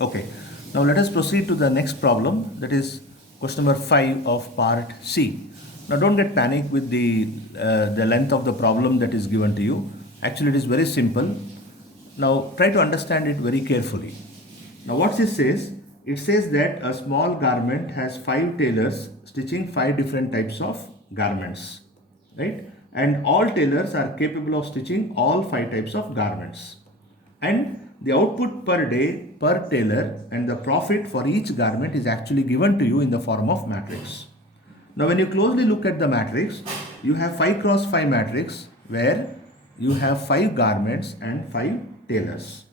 Okay, now let us proceed to the next problem, that is question number 5 of part C. Now don't get panic with the length of the problem that is given to you. Actually, it is very simple. Now try to understand it very carefully. Now what this says, it says that a small garment has 5 tailors stitching 5 different types of garments, right? And all tailors are capable of stitching all 5 types of garments. And the output per day per tailor and the profit for each garment is actually given to you in the form of matrix. Now when you closely look at the matrix, you have 5 cross 5 matrix where you have 5 garments and 5 tailors.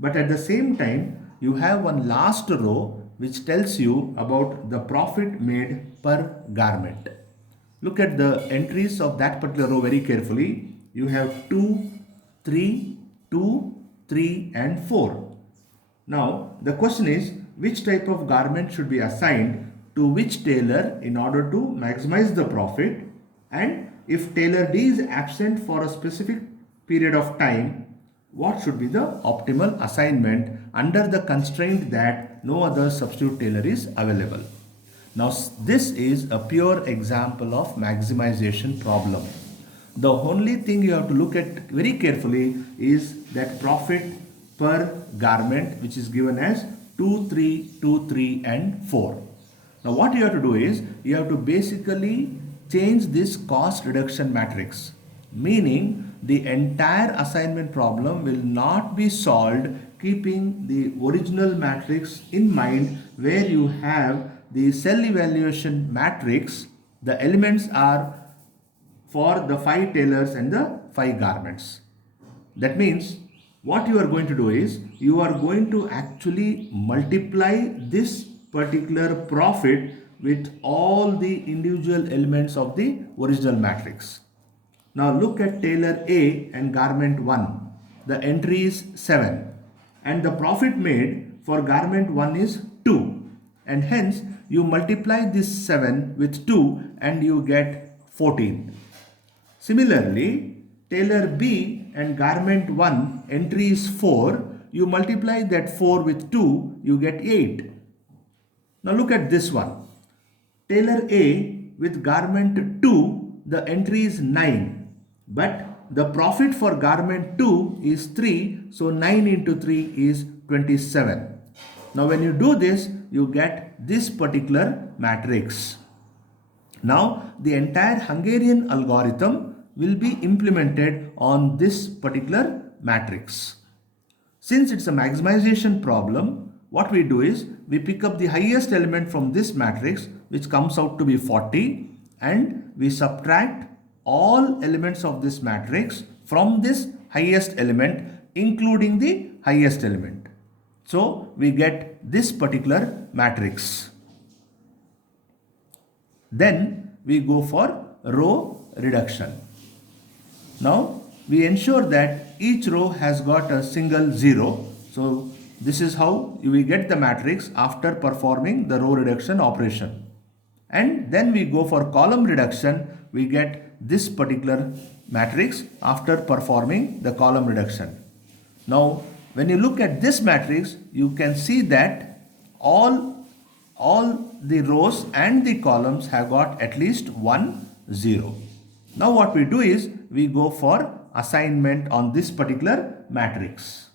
But at the same time, you have one last row which tells you about the profit made per garment. Look at the entries of that particular row very carefully. You have 2, 3, 2, 3 and 4. Now the question is, which type of garment should be assigned to which tailor in order to maximize the profit, and if tailor D is absent for a specific period of time, what should be the optimal assignment under the constraint that no other substitute tailor is available. Now this is a pure example of maximization problem. The only thing you have to look at very carefully is that profit per garment, which is given as 2, 3, 2, 3 and 4. Now what you have to do is, you have to basically change this cost reduction matrix, meaning the entire assignment problem will not be solved keeping the original matrix in mind, where you have the cell evaluation matrix. The elements are for the 5 tailors and the 5 garments. That means what you are going to do is, you are going to actually multiply this particular profit with all the individual elements of the original matrix. Now look at tailor A and garment 1. The entry is 7 and the profit made for garment 1 is 2, and hence you multiply this 7 with 2 and you get 14. Similarly, tailor B and garment 1 entry is 4. You multiply that 4 with 2, you get 8. Now look at this one. Tailor A with garment 2, the entry is 9. But the profit for garment 2 is 3. So 9 into 3 is 27. Now when you do this, you get this particular matrix. Now the entire Hungarian algorithm will be implemented on this particular matrix. Since it's a maximization problem, what we do is, we pick up the highest element from this matrix, which comes out to be 40, and we subtract all elements of this matrix from this highest element, including the highest element. So we get this particular matrix. Then we go for row reduction. Now we ensure that each row has got a single 0. So this is how you will get the matrix after performing the row reduction operation. And then we go for column reduction. We get this particular matrix after performing the column reduction. Now when you look at this matrix, you can see that all the rows and the columns have got at least 1 0. Now what we do is, we go for assignment on this particular matrix.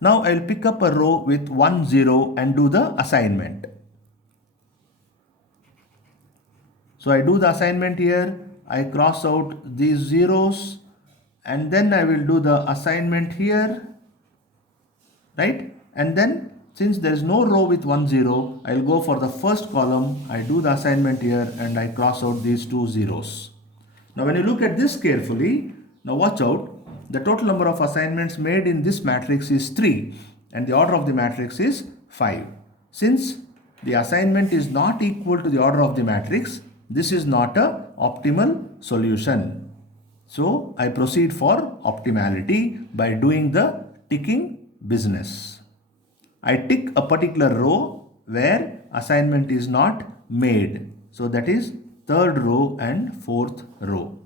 Now I will pick up a row with 1 0 and do the assignment. So I do the assignment here, I cross out these zeros, and then I will do the assignment here, right? And then since there is no row with 1 0, I will go for the first column, I do the assignment here and I cross out these 2 zeros. Now when you look at this carefully, now watch out, the total number of assignments made in this matrix is 3 and the order of the matrix is 5. Since the assignment is not equal to the order of the matrix, this is not a optimal solution. So I proceed for optimality by doing the ticking business. I tick a particular row where assignment is not made. So that is third row and fourth row.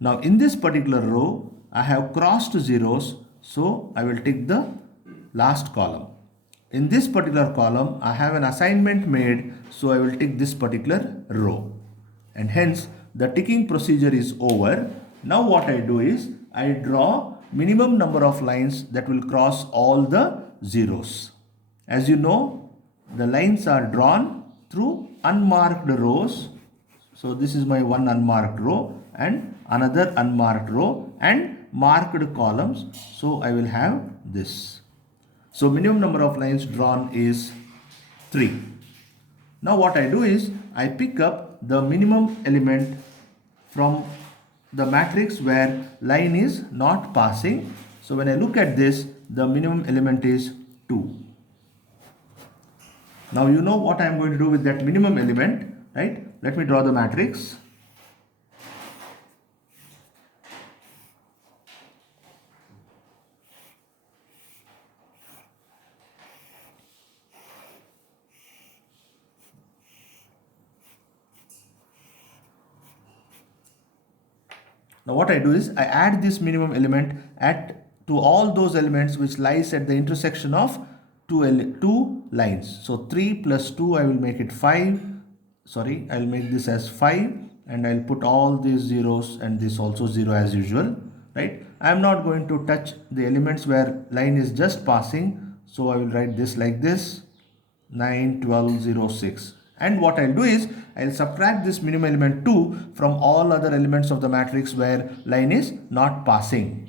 Now in this particular row, I have crossed zeros. So I will tick the last column. In this particular column, I have an assignment made, so I will tick this particular row. And hence, the ticking procedure is over. Now what I do is, I draw minimum number of lines that will cross all the zeros. As you know, the lines are drawn through unmarked rows. So this is my one unmarked row and another unmarked row and marked columns. So I will have this. So minimum number of lines drawn is 3. Now what I do is, I pick up the minimum element from the matrix where line is not passing. So when I look at this, the minimum element is 2. Now you know what I am going to do with that minimum element, right? Let me draw the matrix. Now what I do is, I add this minimum element to all those elements which lies at the intersection of two lines. So 3 plus 2, I will make it 5. Sorry, I will make this as 5 and I will put all these zeros and this also 0 as usual, right? I am not going to touch the elements where line is just passing. So I will write this like this, 9, 12, 0, 6. And what I'll do is, I'll subtract this minimum element 2 from all other elements of the matrix where line is not passing.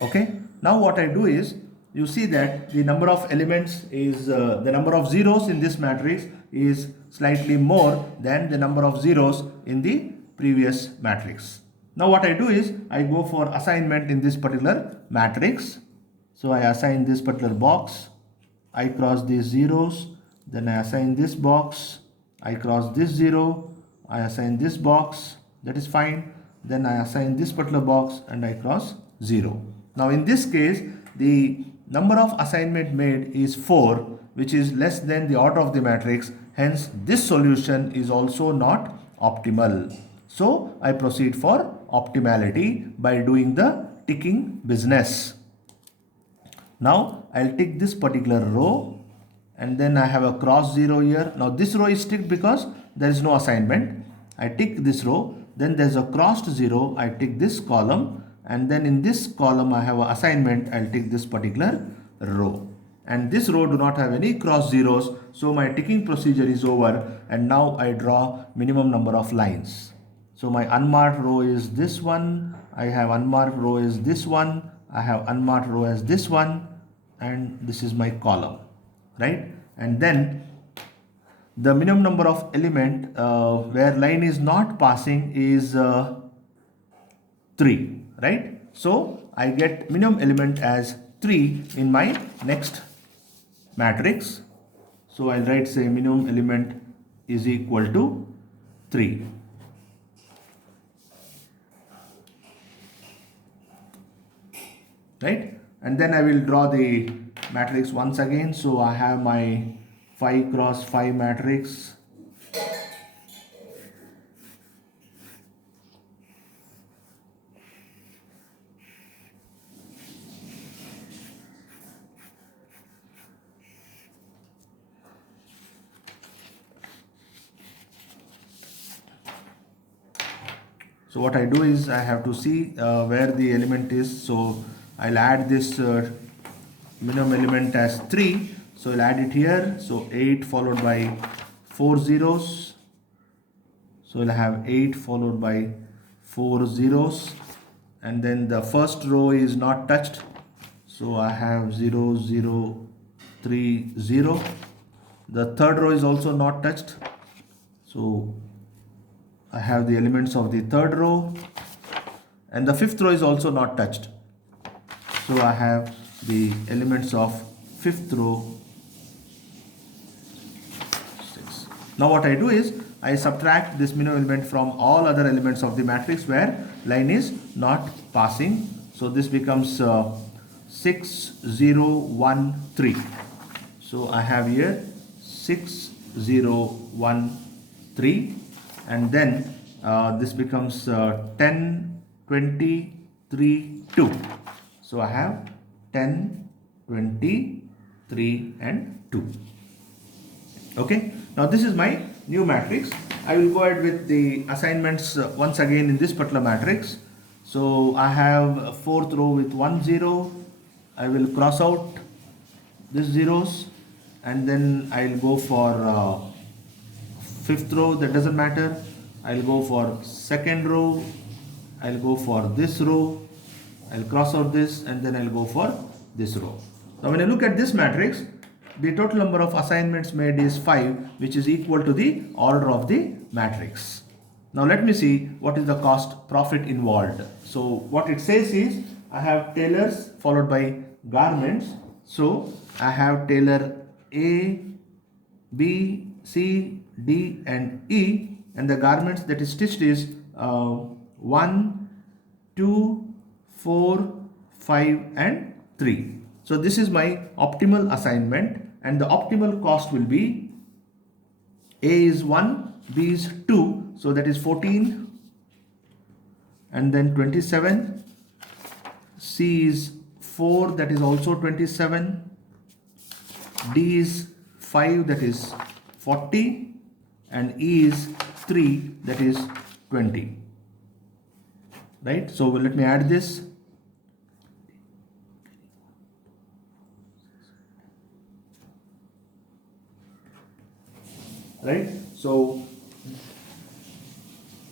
Okay, now what I do is, you see that the number of elements is the number of zeros in this matrix is slightly more than the number of zeros in the previous matrix. Now what I do is, I go for assignment in this particular matrix. So I assign this particular box, I cross these zeros, then I assign this box, I cross this 0, I assign this box, that is fine, then I assign this particular box and I cross 0. Now in this case, the number of assignment made is 4, which is less than the order of the matrix. Hence, this solution is also not optimal. So, I proceed for optimality by doing the ticking business. Now, I'll tick this particular row and then I have a cross 0 here. Now, this row is ticked because there is no assignment. I tick this row, then there's a crossed 0. I tick this column. And then in this column I have an assignment, I'll take this particular row. And this row do not have any cross zeros, so my ticking procedure is over and now I draw minimum number of lines. So my unmarked row is this one, I have unmarked row is this one, I have unmarked row as this one, and this is my column, right? And then the minimum number of element where line is not passing is 3. Right? So I get minimum element as 3 in my next matrix. So I'll write, say, minimum element is equal to 3. Right? And then I will draw the matrix once again. So I have my 5 cross 5 matrix. So what I do is, I have to see where the element is. So I'll add this minimum element as 3. So I'll add it here. So 8 followed by 4 zeros. So I'll have 8 followed by 4 zeros. And then the first row is not touched. So I have 0, 0, 3, 0. The third row is also not touched. So I have the elements of the third row, and the fifth row is also not touched. So I have the elements of fifth row, 6. Now what I do is, I subtract this minimum element from all other elements of the matrix where line is not passing. So this becomes 6013. So I have here 6013, and then this becomes 10, 20, 3, 2. So I have 10, 20, 3 and 2. Okay, now this is my new matrix. I will go ahead with the assignments once again in this particular matrix. So I have a fourth row with 1 0. I will cross out these zeros, and then I'll go for fifth row, that doesn't matter. I'll go for second row, I'll go for this row, I'll cross out this, and then I'll go for this row. Now when I look at this matrix, the total number of assignments made is 5, which is equal to the order of the matrix. Now let me see what is the cost profit involved. So what it says is, I have tailors followed by garments. So I have tailor A, B, C, D and E, and the garments that is stitched is 1, 2, 4, 5 and 3. So this is my optimal assignment, and the optimal cost will be A is 1, B is 2, so that is 14, and then 27, C is 4, that is also 27, D is 5, that is 40, and E is 3, that is 20. Right? So let me add this. Right? So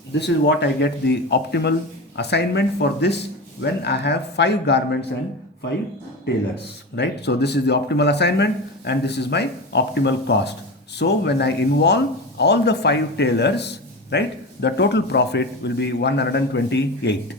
this is what I get the optimal assignment for this when I have 5 garments and 5 tailors. Right? So this is the optimal assignment, and this is my optimal cost. So when I involve all the 5 tailors, right, the total profit will be 128.